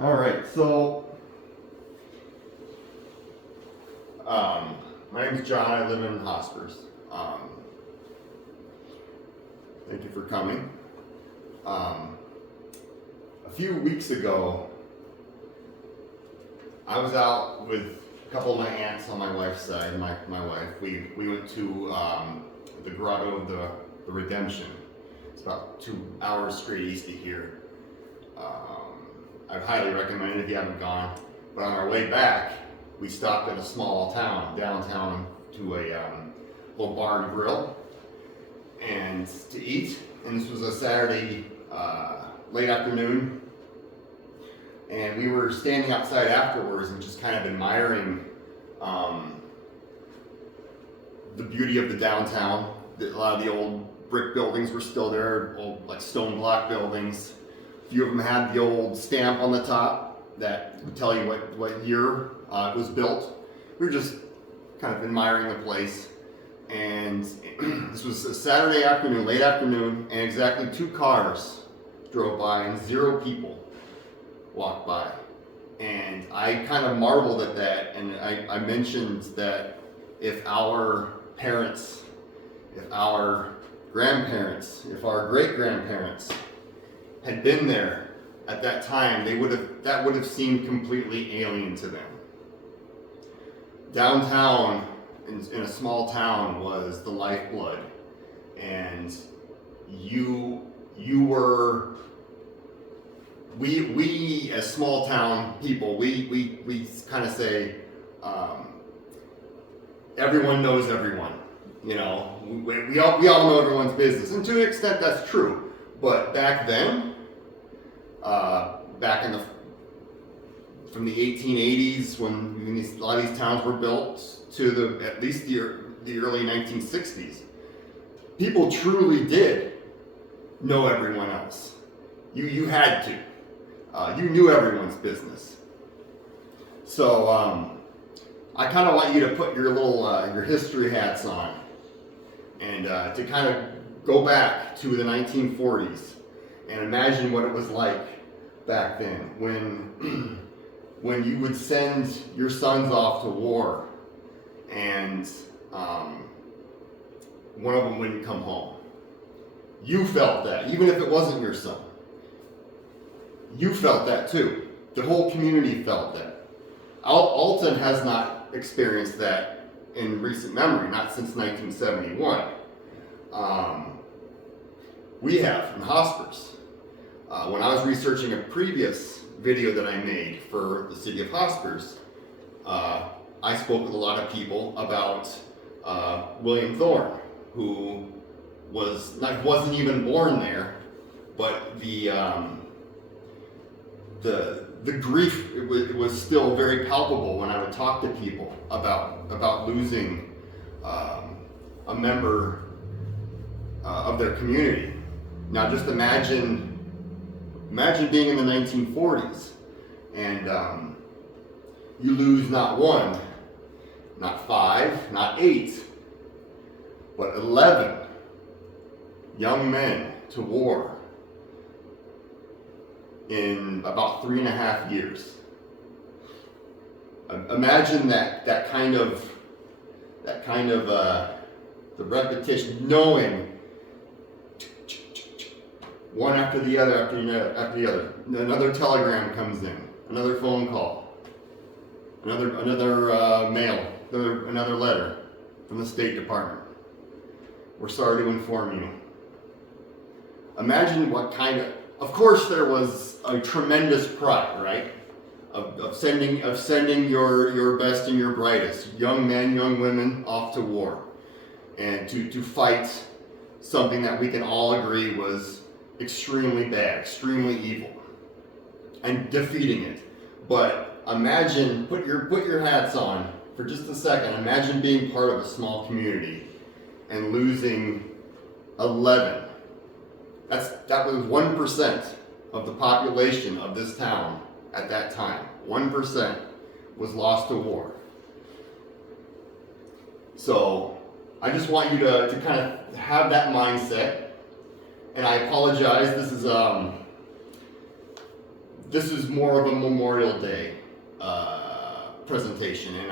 All right, so my name's John. I live in Hospers. Thank you for coming. A few weeks ago, I was out with a couple of my aunts on my wife's side. My wife. We went to the Grotto of the Redemption. It's about 2 hours straight east of here. I'd highly recommend it if you haven't gone. But on our way back, we stopped at a small town downtown to a little bar and grill and to eat. And this was a Saturday late afternoon, and we were standing outside afterwards and just kind of admiring the beauty of the downtown. A lot of the old brick buildings were still there, old like stone block buildings. A few of them had the old stamp on the top that would tell you what year it was built. We were just kind of admiring the place. And this was a Saturday afternoon, late afternoon, and exactly 2 cars drove by and 0 people walked by. And I kind of marveled at that, and I mentioned that if our parents, if our grandparents, if our great-grandparents had been there at that time, that would have seemed completely alien to them. Downtown in a small town was the lifeblood, and we as small town people, we kind of say everyone knows everyone. You know, we all know everyone's business, and to an extent that's true. But back then, back in from the 1880s, when a lot of these towns were built, to at least the early 1960s, people truly did know everyone else. You had to. You knew everyone's business. So I kind of want you to put your little your history hats on, and to kind of go back to the 1940s and imagine what it was like back then when when you would send your sons off to war and one of them wouldn't come home. You felt that, even if it wasn't your son. You felt that too. The whole community felt that. Alton has not experienced that in recent memory, not since 1971. We have in Hospers. When I was researching a previous video that I made for the city of Hospers, I spoke with a lot of people about William Thorne, who wasn't even born there, but the grief it was still very palpable when I would talk to people about losing a member of their community. Now, just imagine being in the 1940s and you lose not 1, not 5, not 8, but 11 young men to war in about 3.5 years. Imagine that kind of the repetition, knowing one after the other, after the other. Another telegram comes in, another phone call, another mail, another letter from the State Department. We're sorry to inform you. Imagine what kind of course there was a tremendous pride, right? Of sending your best and your brightest, young men, young women off to war. And to fight something that we can all agree was extremely bad, extremely evil, and defeating it. But imagine, put your hats on for just a second. Imagine being part of a small community and losing 11. That was 1% of the population of this town at that time. 1% was lost to war. So I just want you to kind of have that mindset. And I apologize. This is this is more of a Memorial Day presentation, and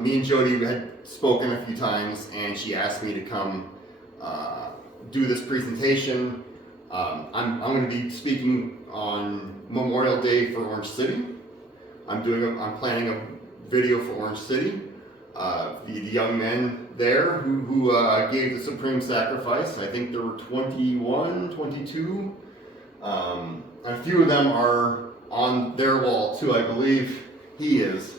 me and Jody had spoken a few times, and she asked me to come do this presentation. I'm going to be speaking on Memorial Day for Orange City. I'm planning a video for Orange City. The young men there who gave the supreme sacrifice. I think there were 21, 22. A few of them are on their wall too. I believe he is.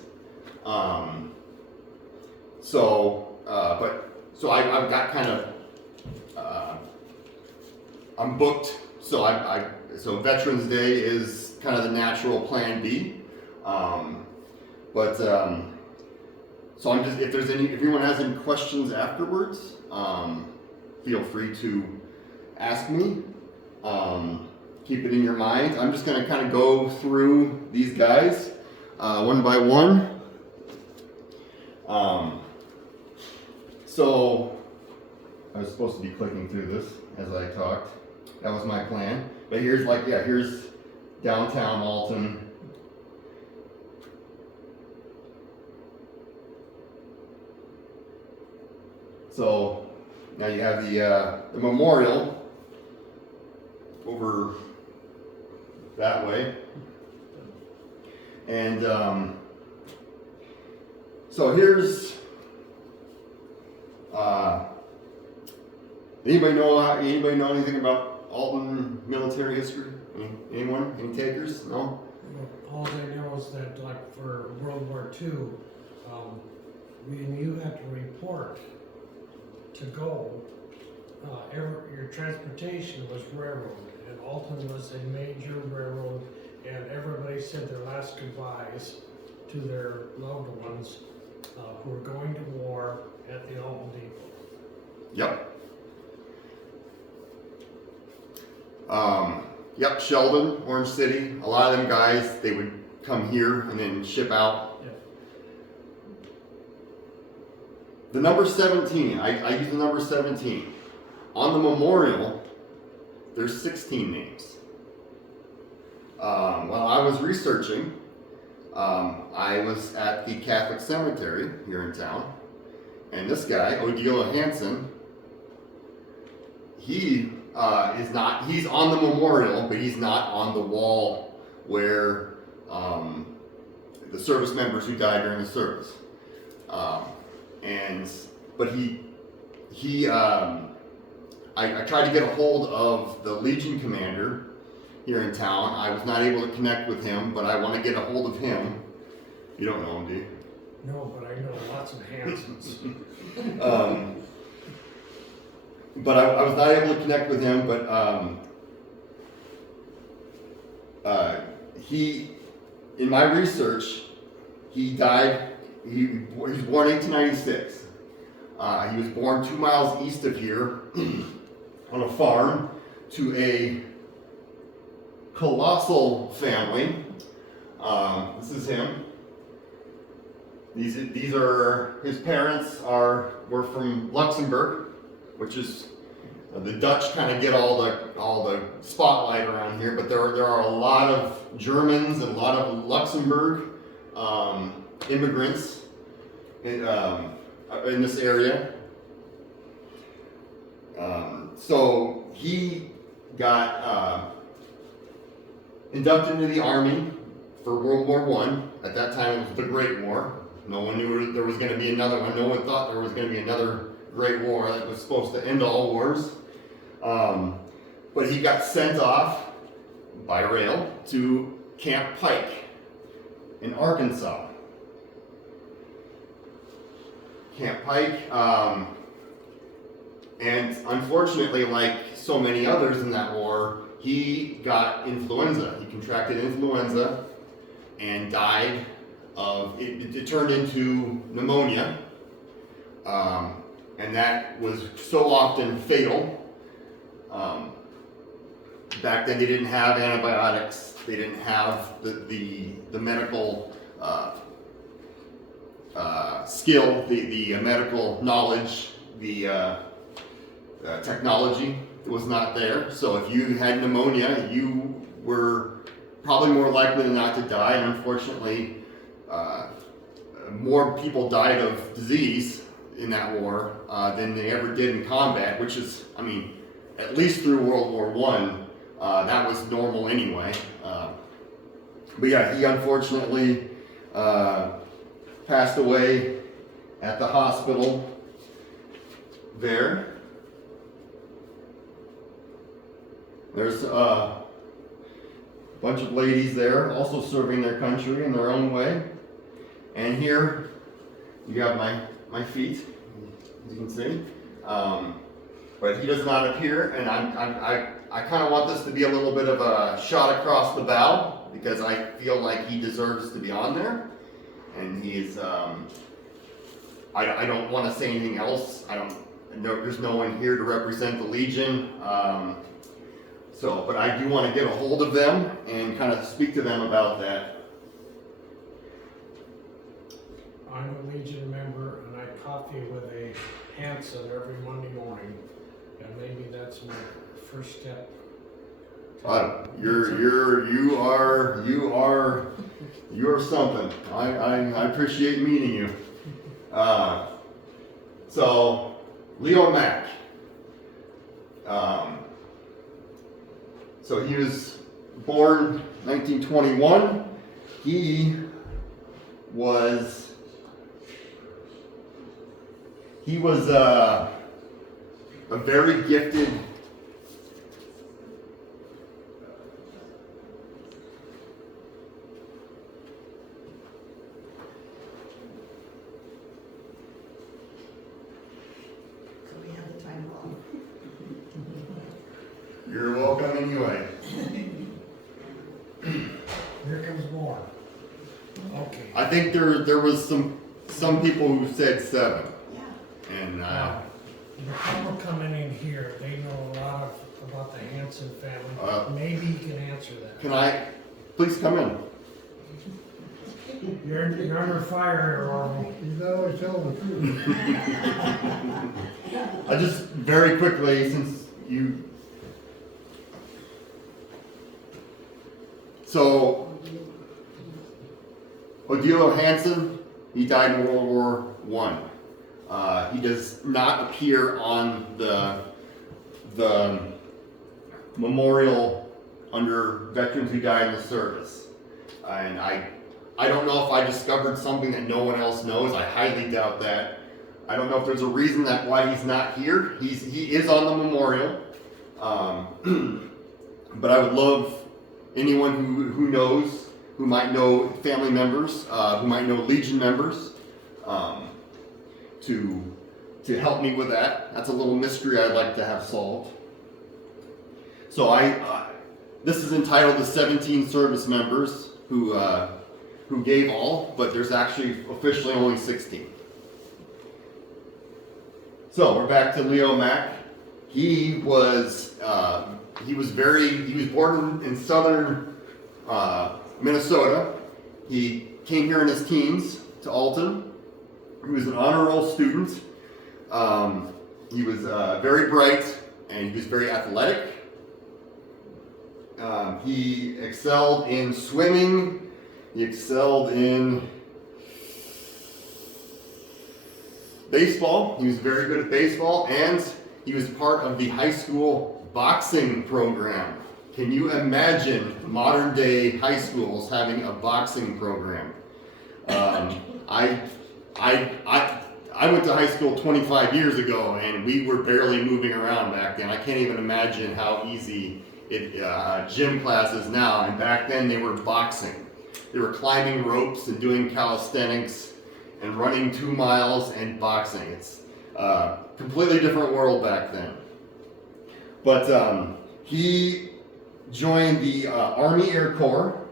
So I've got kind of I'm booked. So Veterans Day is kind of the natural plan B. So I'm just, if anyone has any questions afterwards, feel free to ask me. Keep it in your mind. I'm just going to kind of go through these guys one by one. So I was supposed to be clicking through this as I talked. That was my plan. But here's downtown Alton. So now you have the memorial over that way, and so here's anybody know anything about Alton military history? Anyone? Any takers? No. All I know is that, like, for World War II, when you had to report to go, your transportation was railroad, and Alton was a major railroad, and everybody said their last goodbyes to their loved ones who were going to war at the Alton Depot. Yep. Yep, Sheldon, Orange City, a lot of them guys, they would come here and then ship out. Yeah. The number 17, I use the number 17. On the memorial, there's 16 names. While I was researching, I was at the Catholic Cemetery here in town, and this guy, Odila Hansen, he's on the memorial, but he's not on the wall where the service members who died during the service. I tried to get a hold of the Legion commander here in town. I was not able to connect with him, but I want to get a hold of him. You don't know him, do you? No, but I know lots of Hansons. But I was not able to connect with him, but in my research, he died, he was born 1896. He was born 2 miles east of here on a farm to a colossal family. This is him. These are his parents were from Luxembourg, which is the Dutch kind of get all the spotlight around here, but there are a lot of Germans and a lot of Luxembourg immigrants in this area. So he got inducted into the Army for World War I. At that time, it was the Great War. No one knew there was going to be another one. No one thought there was going to be another Great War that was supposed to end all wars. But he got sent off by rail to Camp Pike in Arkansas. Camp Pike, and unfortunately, like so many others in that war, he got influenza. He contracted influenza and died of it. It turned into pneumonia, and that was so often fatal. Back then, they didn't have antibiotics. They didn't have the medical skill, the medical knowledge, the technology was not there. So if you had pneumonia, you were probably more likely than not to die. And unfortunately, more people died of disease in that war than they ever did in combat, which is, I mean, at least through World War I, that was normal anyway. But yeah, he unfortunately passed away at the hospital there. There's a bunch of ladies there also serving their country in their own way. And here you have my feet, as you can see. But he does not appear, and I kind of want this to be a little bit of a shot across the bow, because I feel like he deserves to be on there. And he's, I don't want to say anything else. There's no one here to represent the Legion. But I do want to get a hold of them and kind of speak to them about that. I'm a Legion member, and I coffee with a Hanson every Monday morning, and maybe that's my first step. You are something. I appreciate meeting you. So Leo Mack. So he was born 1921. He was a very gifted You're welcome anyway. Here comes more. Okay. I think there was some people who said 7. Yeah. And Now, the people coming in here, they know a lot about the Hanson family. Maybe you can answer that. can I please come in? You're under fire here, Orville. He's always telling the truth. I just very quickly, since you. So, Odilo Hanson, he died in World War I. He does not appear on the memorial under veterans who died in the service. And I don't know if I discovered something that no one else knows. I highly doubt that. I don't know if there's a reason why he's not here. He is on the memorial. But I would love anyone who knows, who might know family members, who might know Legion members, to help me with that. That's a little mystery I'd like to have solved. So this is entitled the 17 service members who gave all, but there's actually officially only 16. So we're back to Leo Mack. He was born in southern Minnesota. He came here in his teens to Alton. He was an honor roll student. He was very bright, and he was very athletic. He excelled in swimming. He excelled in baseball. He was very good at baseball, and he was part of the high school boxing program. Can you imagine modern day high schools having a boxing program? I went to high school 25 years ago, and we were barely moving around back then. I can't even imagine how easy gym class is now, and back then they were boxing. They were climbing ropes and doing calisthenics and running 2 miles and boxing. It's a completely different world back then. But he joined the Army Air Corps,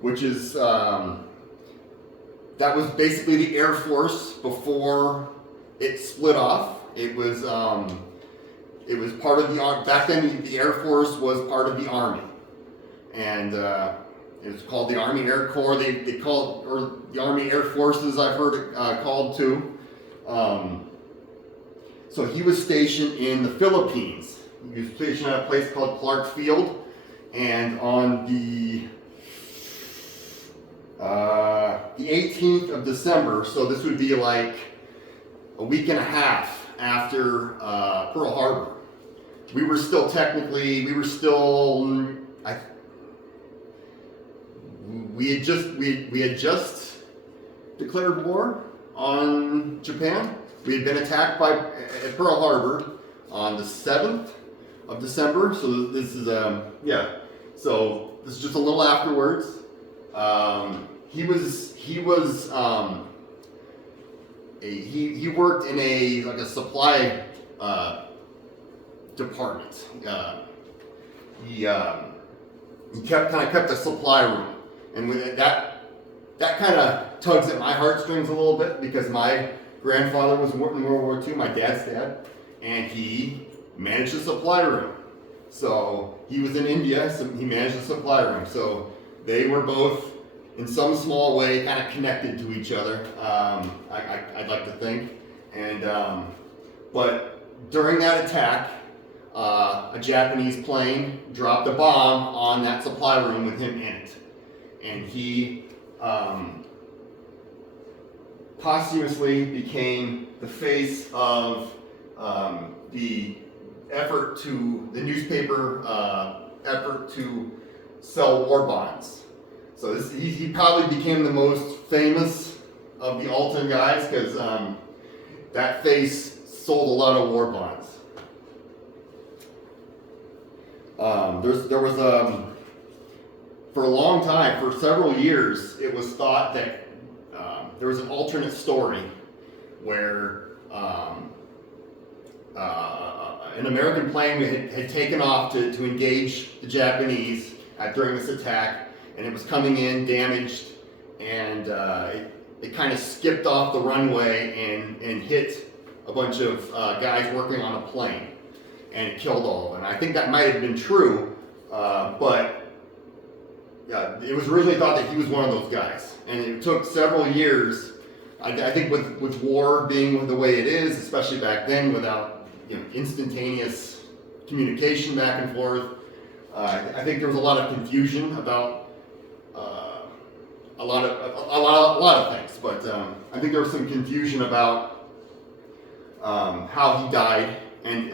which is, that was basically the Air Force before it split off. It was part of the, back then the Air Force was part of the Army. And it was called the Army Air Corps. They called, or the Army Air Forces, I've heard it called too. So he was stationed in the Philippines. he was stationed at a place called Clark Field, and on the 18th of December, so this would be like a week and a half after Pearl Harbor. We had just declared war on Japan. We had been attacked at Pearl Harbor on the 7th of December. So this is So this is just a little afterwards. He worked in a supply department. He kept a supply room, and with that kind of tugs at my heartstrings a little bit, because my grandfather was in World War II, my dad's dad, and he managed a supply room. So he was in India, so he managed a supply room. So they were both, in some small way, kind of connected to each other. I'd like to think, and but during that attack, a Japanese plane dropped a bomb on that supply room with him in it, and he posthumously became the face of the newspaper effort to sell war bonds. So he probably became the most famous of the Alton guys, because that face sold a lot of war bonds. There was for a long time, for several years, it was thought that there was an alternate story where an American plane had taken off to engage the Japanese during this attack, and it was coming in damaged, and it kind of skipped off the runway and hit a bunch of guys working on a plane, and it killed all of them. I think that might have been true, but it was originally thought that he was one of those guys, and it took several years. I think with war being the way it is, especially back then, without instantaneous communication back and forth, I think there was a lot of confusion about a lot of things. But I think there was some confusion about how he died, and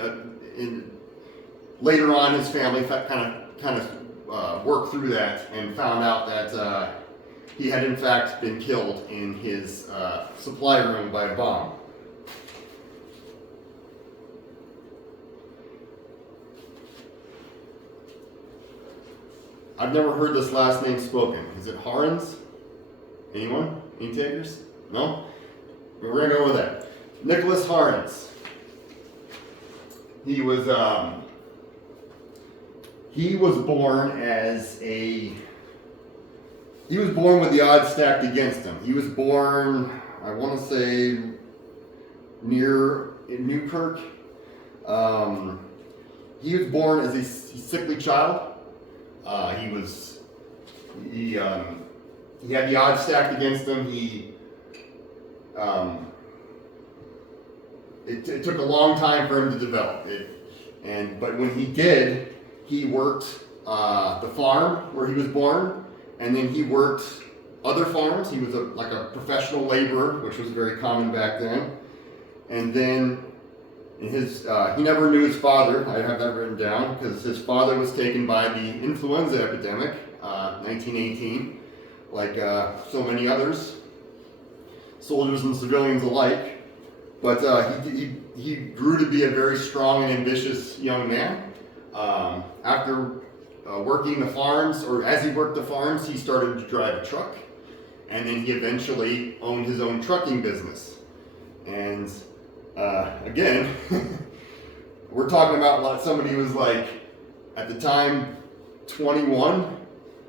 later on, his family kind of worked through that and found out that he had in fact been killed in his supply room by a bomb. I've never heard this last name spoken. Is it Harens? Anyone? Any takers? No? We're going to go with that. Nicholas Harens. He was born with the odds stacked against him. He was born, I want to say, near Newkirk. He was born as a sickly child. He had the odds stacked against him. It took a long time for him to develop it, but when he did, he worked the farm where he was born, and then he worked other farms. He was like a professional laborer, which was very common back then. And then he never knew his father. I have that written down because his father was taken by the influenza epidemic, 1918, like so many others, soldiers and civilians alike. But he grew to be a very strong and ambitious young man. After working the farms, or as he worked the farms, he started to drive a truck, and then he eventually owned his own trucking business. And again, we're talking about somebody who was like, at the time, 21.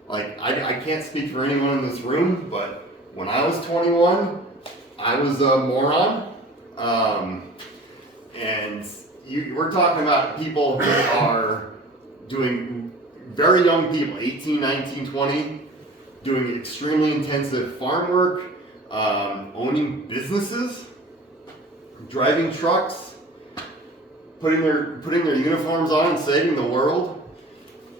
Like, I can't speak for anyone in this room, but when I was 21, I was a moron. And we're talking about people who are doing, very young people, 18, 19, 20, doing extremely intensive farm work, owning businesses, driving trucks, putting their uniforms on and saving the world.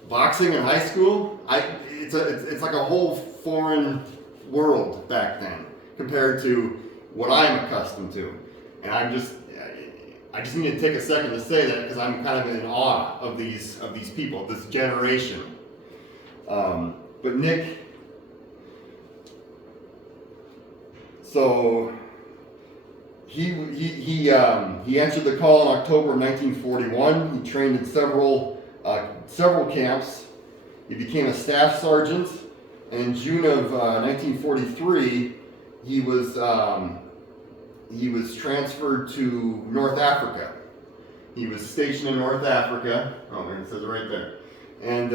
Boxing in high school, it's like a whole foreign world back then compared to what I'm accustomed to, and I just need to take a second to say that because I'm kind of in awe of these people, this generation. But Nick, so he answered the call in October of 1941. He trained in several camps. He became a staff sergeant, and in June of 1943, he was transferred to North Africa. He was stationed in North Africa. Oh man, it says it right there. And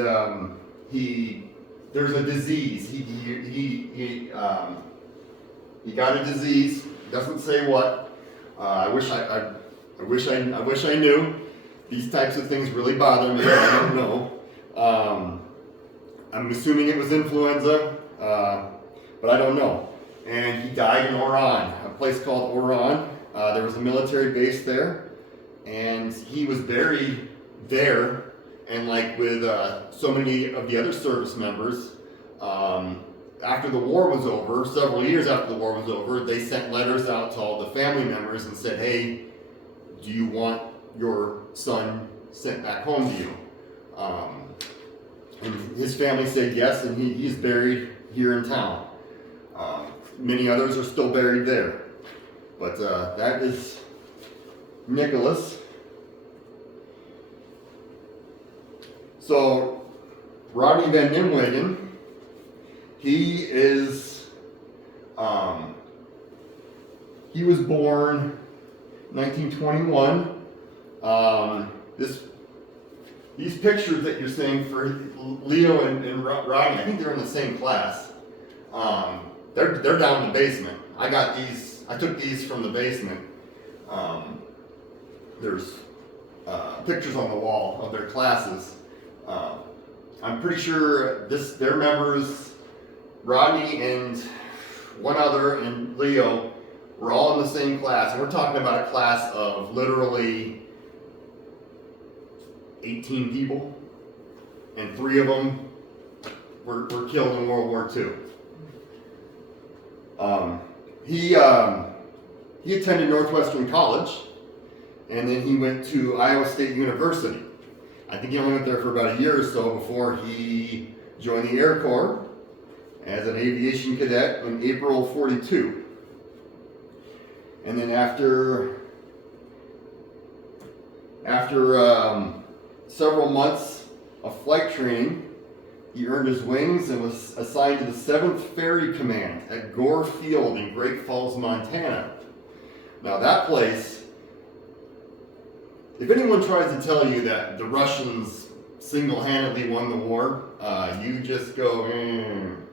there's a disease. He got a disease. Doesn't say what. I wish I knew. These types of things really bother me. I don't know. I'm assuming it was influenza, but I don't know. And he died in Oran, a place called Oran. There was a military base there, and he was buried there. And like with so many of the other service members, after the war was over, several years after the war was over, they sent letters out to all the family members and said, hey, do you want your son sent back home to you? And his family said yes, and he's buried here in town. Many others are still buried there. But that is Nicholas. So, Rodney Van Nimwegen, he was born 1921. These pictures that you're seeing for Leo and Rodney, I think they're in the same class. They're down in the basement. I took these from the basement. There's pictures on the wall of their classes. I'm pretty sure their members, Rodney and one other and Leo, were all in the same class. And we're talking about a class of literally 18 people, and 3 of them were killed in World War II. He attended Northwestern College, and then he went to Iowa State University. I think he only went there for about a year or so before he joined the Air Corps as an aviation cadet in April of '42. And then after several months of flight training, he earned his wings and was assigned to the 7th Ferry Command at Gore Field in Great Falls, Montana. Now that place, if anyone tries to tell you that the Russians single-handedly won the war, you just go,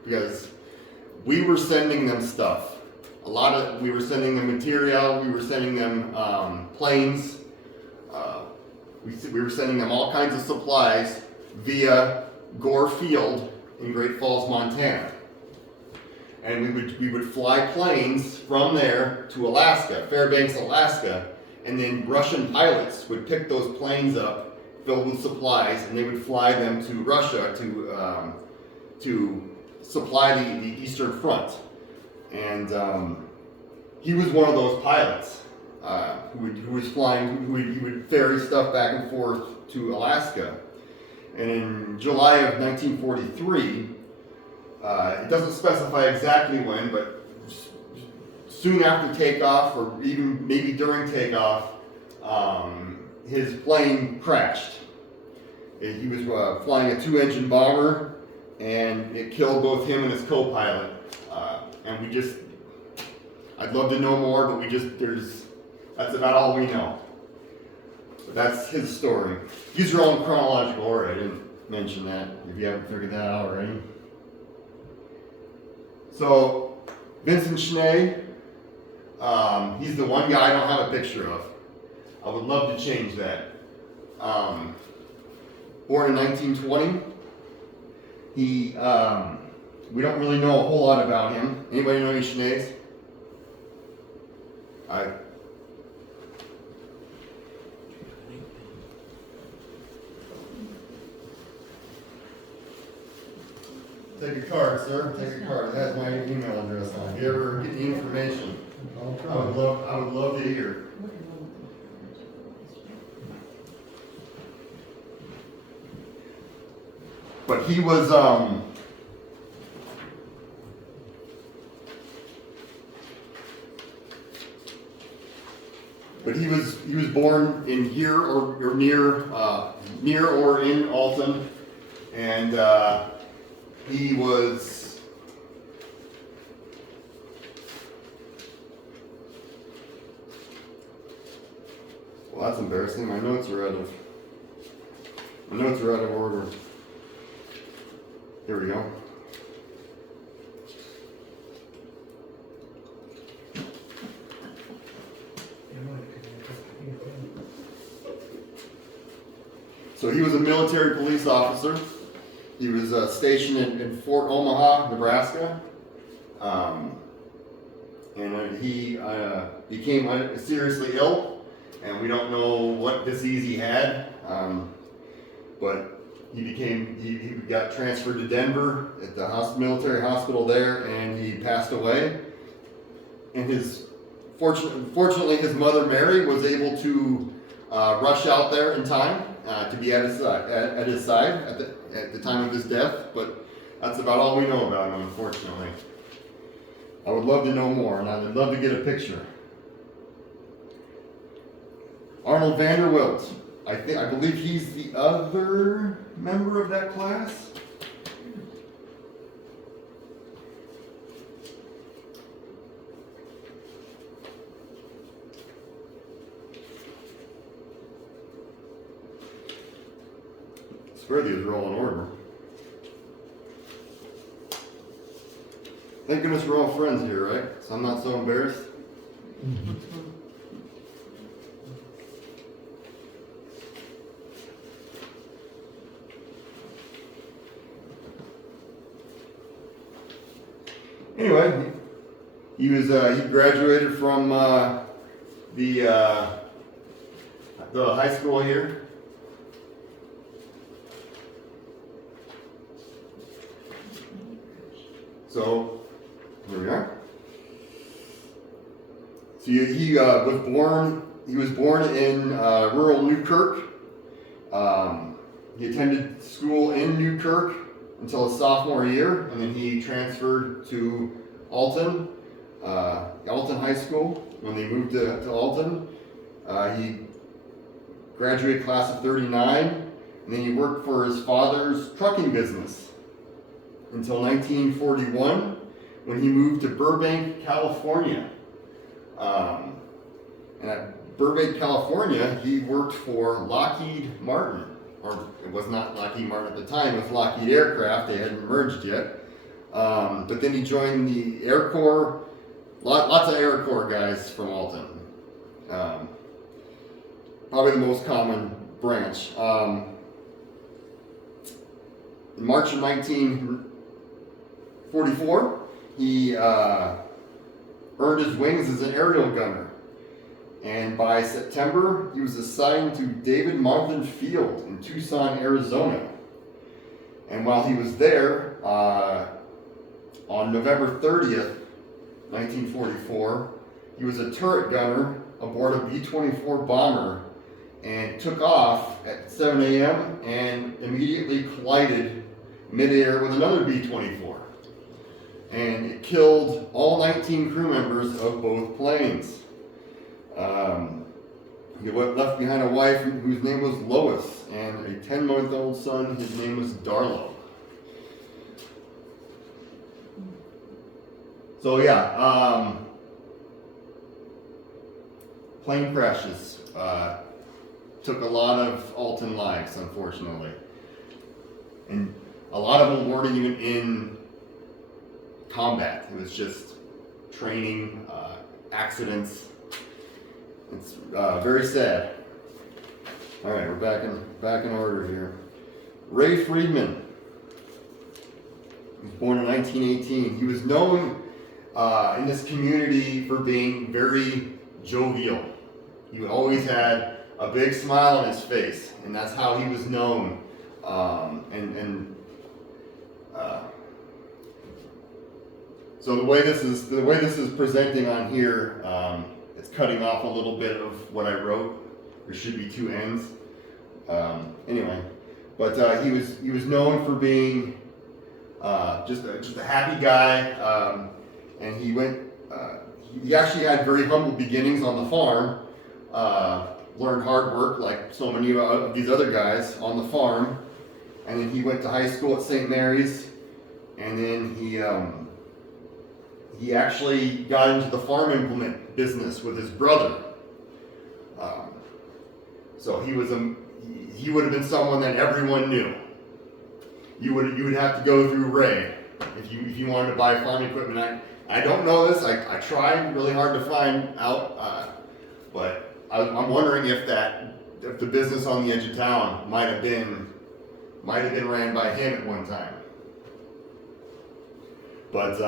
because we were sending them stuff. We were sending them material, we were sending them planes, we were sending them all kinds of supplies via Gore Field in Great Falls, Montana. And we would fly planes from there to Alaska, Fairbanks, Alaska, and then Russian pilots would pick those planes up filled with supplies, and they would fly them to Russia to supply the Eastern Front. And he was one of those pilots who was flying, he would ferry stuff back and forth to Alaska. And in July of 1943, it doesn't specify exactly when, but soon after takeoff, or even maybe during takeoff, his plane crashed. He was flying a 2-engine bomber, and it killed both him and his co-pilot. And I'd love to know more, but that's about all we know. But that's his story. These are all in chronological order. I didn't mention that, if you haven't figured that out already. So, Vincent Schnee, he's the one guy I don't have a picture of. I would love to change that. Born in 1920. We don't really know a whole lot about him. Anybody know any Schnees? Take a card, sir. Take a card. It has my email address on it. If you ever get the information, I'll I try. would love to hear. But he was he was born in here or near or in Alton, and he was well. That's embarrassing. My notes are out of order. Here we go. So he was a military police officer. He was stationed in Fort Omaha, Nebraska. And he became seriously ill, and we don't know what disease he had. But he got transferred to Denver at the military hospital there, and he passed away. And fortunately, his mother Mary was able to rush out there in time to be at his side at the time of his death. But that's about all we know about him, unfortunately. I would love to know more, and I would love to get a picture. Arnold Vanderwilt. I believe he's the other member of that class. I swear these are all in order. Thank goodness we're all friends here, right? So I'm not so embarrassed. Anyway, he graduated from the high school here. So here we are. So he was born in rural Newkirk. He attended school in Newkirk until his sophomore year, and then he transferred to Alton High School. When they moved to Alton, he graduated class of 39, and then he worked for his father's trucking business until 1941, when he moved to Burbank, California. And at Burbank, California, he worked for Lockheed Martin. Or it was not Lockheed Martin at the time, it was Lockheed Aircraft, they hadn't merged yet. But then he joined the Air Corps, lots of Air Corps guys from Alton. Probably the most common branch. In March of 1944, he earned his wings as an aerial gunner. And by September, he was assigned to David Marlin Field in Tucson, Arizona. And while he was there, on November 30th, 1944, he was a turret gunner aboard a B-24 bomber and took off at 7 a.m. and immediately collided midair with another B-24. And it killed all 19 crew members of both planes. He left behind a wife whose name was Lois, and a 10-month-old son, his name was Darlow. So yeah, plane crashes took a lot of Alton lives, unfortunately. And a lot of them weren't even in combat. It was just training, accidents. It's very sad. All right, we're back in order here. Ray Friedman was born in 1918. He was known in this community for being very jovial. He always had a big smile on his face, and that's how he was known. So the way this is presenting on here, it's cutting off a little bit of what I wrote. There should be two ends. Anyway, but he was known for being just a happy guy, and he actually had very humble beginnings on the farm. Learned hard work like so many of these other guys on the farm, and then he went to high school at St. Mary's, and then he actually got into the farm implement business with his brother. So he would have been someone that everyone knew. You would have to go through Ray if you wanted to buy farm equipment. I don't know this. I tried really hard to find out, but I'm wondering if the business on the edge of town might have been ran by him at one time. But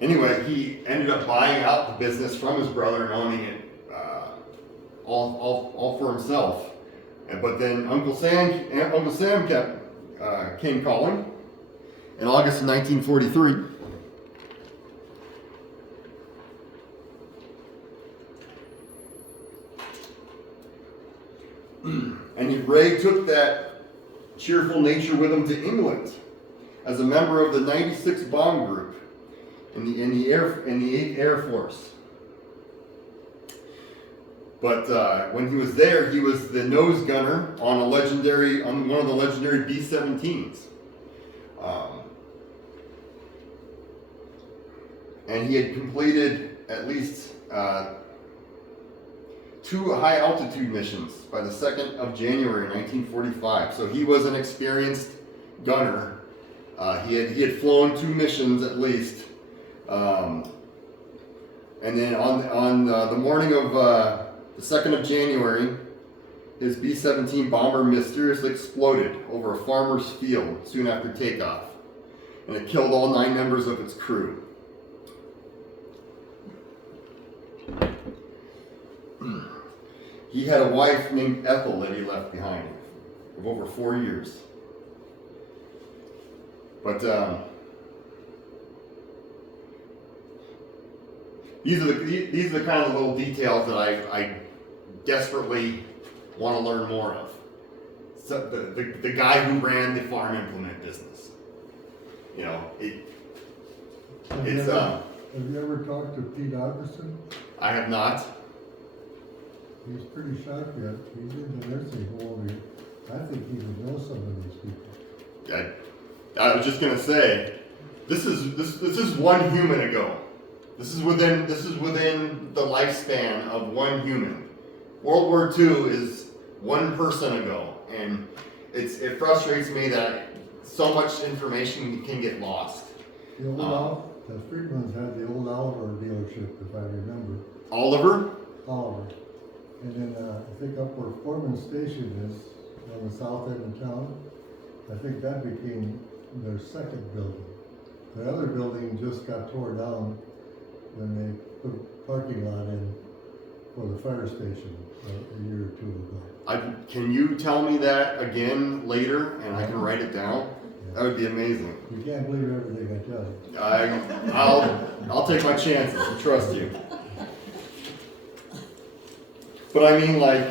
anyway, he ended up buying out the business from his brother and owning it all for himself. But then Uncle Sam came calling in August of 1943. And Ray took that cheerful nature with him to England as a member of the 96th Bomb Group in the 8th Air Force. But when he was there, he was the nose gunner on one of the legendary B-17s. And he had completed at least 2 high altitude missions by the 2nd of January 1945. So he was an experienced gunner. He had flown 2 missions at least. And then on the morning of the 2nd of January, his B-17 bomber mysteriously exploded over a farmer's field soon after takeoff, and it killed all 9 members of its crew. He had a wife named Ethel that he left behind of over 4 years. But these are the kind of little details that I desperately want to learn more of. So the guy who ran the farm implement business. You know, Have you ever talked to Pete Augustin? I have not. He's pretty sharp yet. He's in the nursing home. I think he would know some of these people. I was just gonna say, this is 1 human ago. This is within the lifespan of 1 human. World War II is 1 person ago, and it frustrates me that so much information can get lost. The Friedmans had the old Oliver dealership, if I remember. Oliver? Oliver. And then I think up where Foreman Station is, on the south end of town, I think that became their 2nd building. The other building just got torn down when they put a parking lot in for the fire station a year or 2 ago. Can you tell me that again later, and I can write it down? That would be amazing. You can't believe everything I tell you. I'll take my chances and trust you. But I mean, like,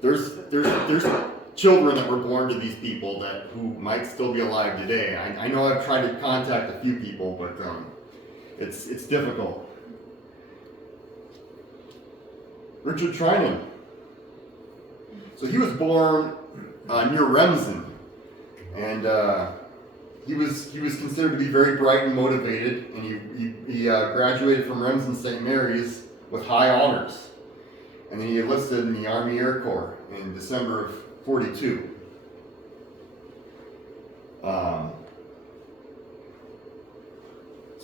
there's children that were born to these people who might still be alive today. I know I've tried to contact a few people, but it's difficult. Richard Trinan. So he was born near Remsen, and he was considered to be very bright and motivated, and he graduated from Remsen St. Mary's with high honors, and then he enlisted in the Army Air Corps in December of '42. So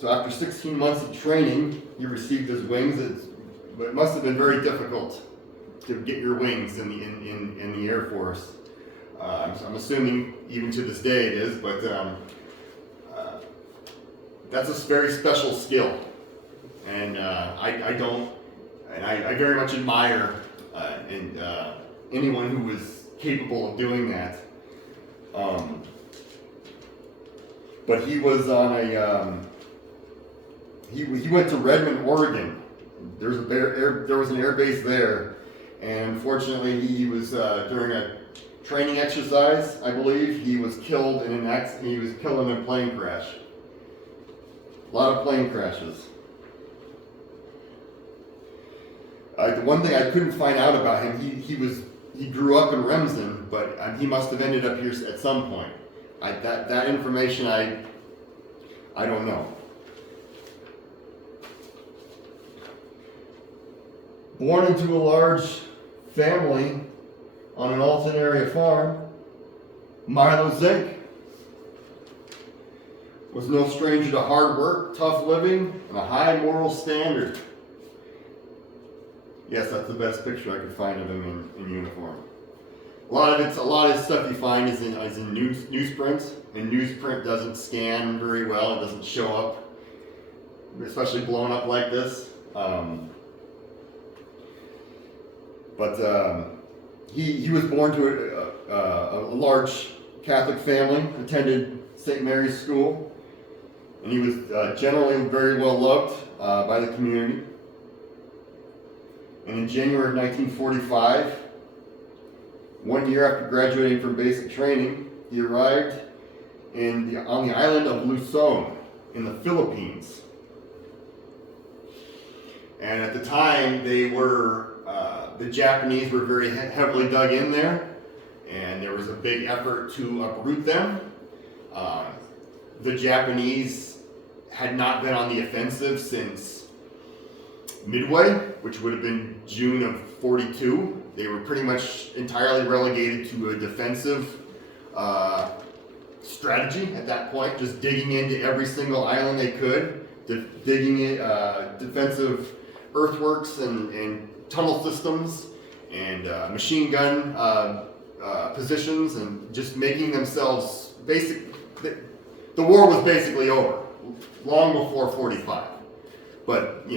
after 16 months of training, he received his wings. It must have been very difficult to get your wings in the Air Force. I'm assuming even to this day it is, but that's a very special skill, and I very much admire anyone who was capable of doing that. but he was on a, he went to Redmond, Oregon. There was an air base there, and unfortunately he was, during a training exercise, I believe, he was killed in an accident. He was killed in a plane crash. A lot of plane crashes. The one thing I couldn't find out about him, he grew up in Remsen, but he must have ended up here at some point. That information I don't know. Born into a large family on an Alton area farm, Milo Zink was no stranger to hard work, tough living, and a high moral standard. Yes, that's the best picture I could find of him in uniform. A lot of his stuff you find is in newsprint, and newsprint doesn't scan very well. It doesn't show up, especially blown up like this. He was born to a large Catholic family, attended St. Mary's School, and he was generally very well loved by the community. And in January of 1945, 1 year after graduating from basic training, he arrived on the island of Luzon in the Philippines. And at the time, the Japanese were very heavily dug in there, and there was a big effort to uproot them. The Japanese had not been on the offensive since Midway, which would have been June of 42. They were pretty much entirely relegated to a defensive strategy at that point, just digging into every single island they could, digging in defensive earthworks and tunnel systems and machine gun positions, and just making themselves the war was basically over long before 45. But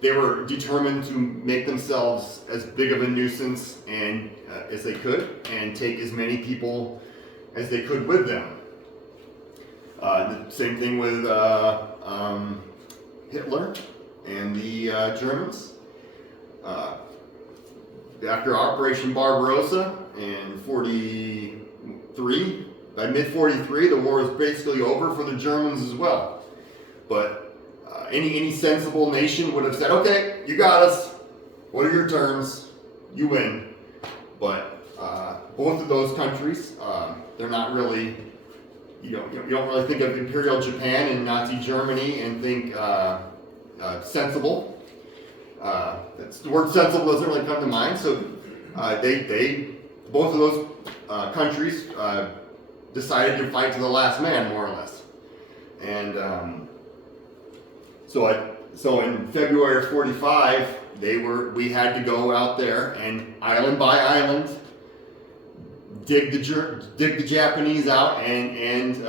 they were determined to make themselves as big of a nuisance and as they could, and take as many people as they could with them. The same thing with Hitler and the Germans. After Operation Barbarossa in 43, by mid-43, the war was basically over for the Germans as well. But any sensible nation would have said, okay, you got us. What are your terms? You win. But both of those countries, they're not really, you don't really think of Imperial Japan and Nazi Germany and think sensible. The word sensible doesn't really come to mind. So both of those countries decided to fight to the last man, more or less. And so in February of 45, we had to go out there and island by island dig the Japanese out and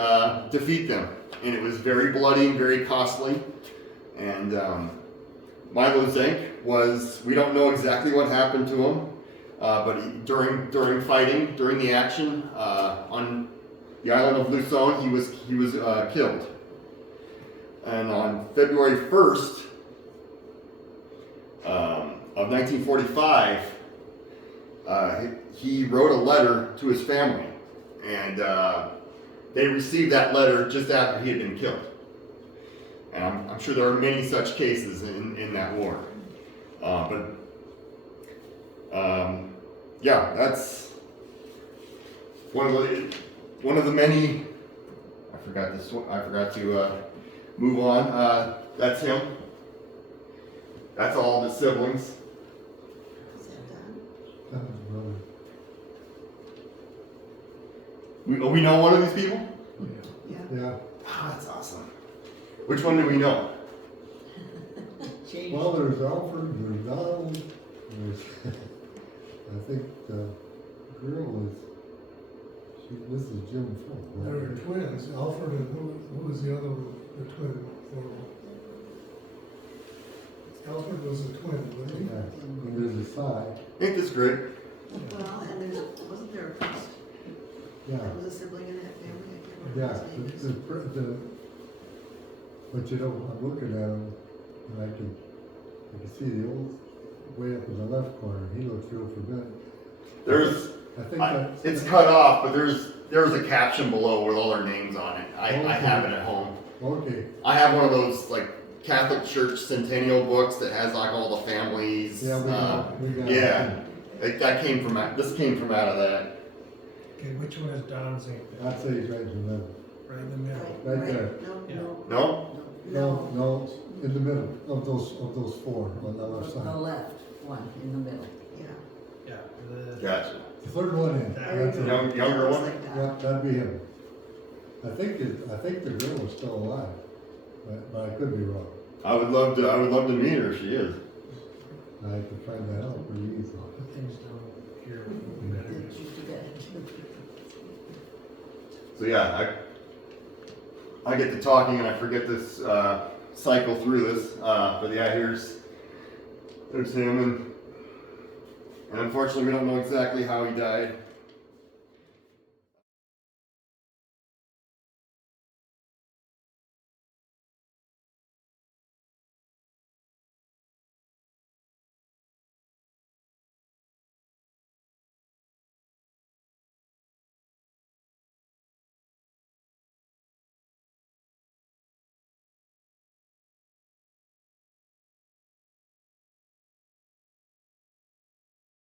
defeat them. And it was very bloody and very costly. And Milo Zink we don't know exactly what happened to him, but during fighting, during the action on the island of Luzon, he was killed. And on February 1st of 1945, he wrote a letter to his family, and they received that letter just after he had been killed. And I'm sure there are many such cases in that war. Yeah, that's one of the many. I forgot to move on. That's him. That's all of his siblings. Is that done? That was brother. We know one of these people? Yeah. Yeah, Wow, that's awesome. Which one do we know? Change. well, there's Alfred, there's Donald, there's, I think the girl this is Jim Fulk. They were twins, Alfred and who was the other one, the twin? Alfred was a twin, wasn't he? Yeah, and there's a side, Ain't this great? Well, and wasn't there a priest yeah. that was a sibling in that family? I can't remember. Yeah, Las Vegas. but you know, I'm looking at him, and I can see the old, way up in the left corner, he looks real familiar. There's, I think it's cut off, but there's a caption below with all their names on it. I have it at home. Okay, I have one of those like Catholic Church centennial books that has like all the families. yeah, we got. Yeah, that came from this came from out of that. Okay, which one is Don's ink? I'd say he's right in the middle. Right in the middle. Right there. No, Yeah. no, No, No, in the middle of those four on the left The side. left one in the middle. yeah. Yeah. gotcha. The third one in. That's it. Younger one. Like that. Yeah, that'd be him. I think the girl is still alive, but I could be wrong. I would love to meet her if she is. I could find that out pretty easily. Put things down here. We better Did get- you do that? So yeah, I get to talking and I forget this cycle through this. But yeah, there's him and unfortunately we don't know exactly how he died.